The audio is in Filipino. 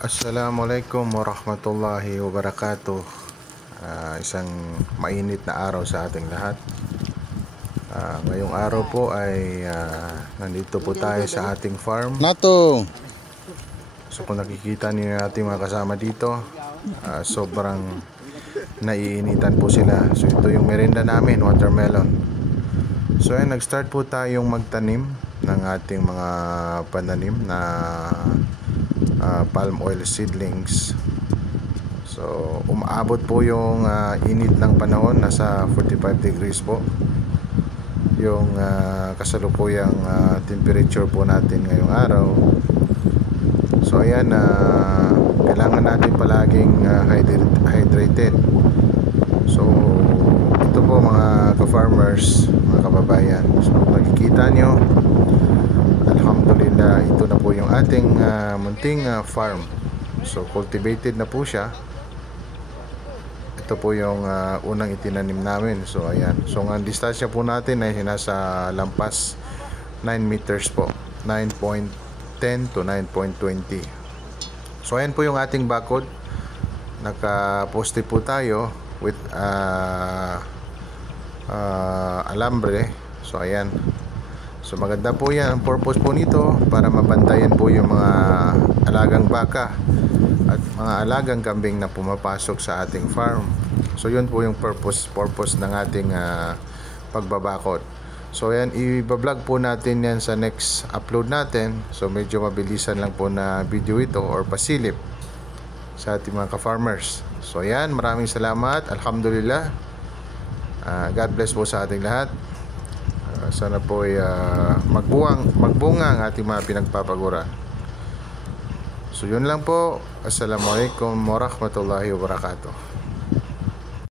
Assalamualaikum warahmatullahi wabarakatuh. Isang mainit na araw sa ating lahat. Ngayong araw po ay nandito po tayo sa ating farm. Nato. So kung nakikita niyo natin mga kasama dito, sobrang naiinitan po sila. So ito yung merienda namin, watermelon. So ay nag-start po tayong magtanim ng ating mga pananim na palm oil seedlings. So umaabot po yung init ng panahon, nasa 45 degrees po yung kasalukuyang temperature po natin ngayong araw. So ayan, kailangan natin palaging hydrated. So ito po mga ka-farmers, mga kababayan, so nakikita nyo, alhamdulillah, ito na po yung ating munting farm. So cultivated na po siya. Ito po yung unang itinanim namin. So ayan, so ang distansya po natin ay nasa lampas 9 meters po, 9.10 to 9.20. So ayan po yung ating bakod. Nakaposte po tayo with alambre. So ayan, so maganda po yan. Ang purpose po nito para mabantayan po yung mga alagang baka at mga alagang kambing na pumapasok sa ating farm. So yun po yung purpose ng ating pagbabakod. So yan, i-vlog po natin yan sa next upload natin. So medyo mabilisan lang po na video ito or pasilip sa ating mga ka-farmers. So yan, maraming salamat. Alhamdulillah. God bless po sa ating lahat. Sana po ay magbunga ang ating mga pinagpapaguran. So yun lang po. Assalamualaikum warahmatullahi wabarakatuh.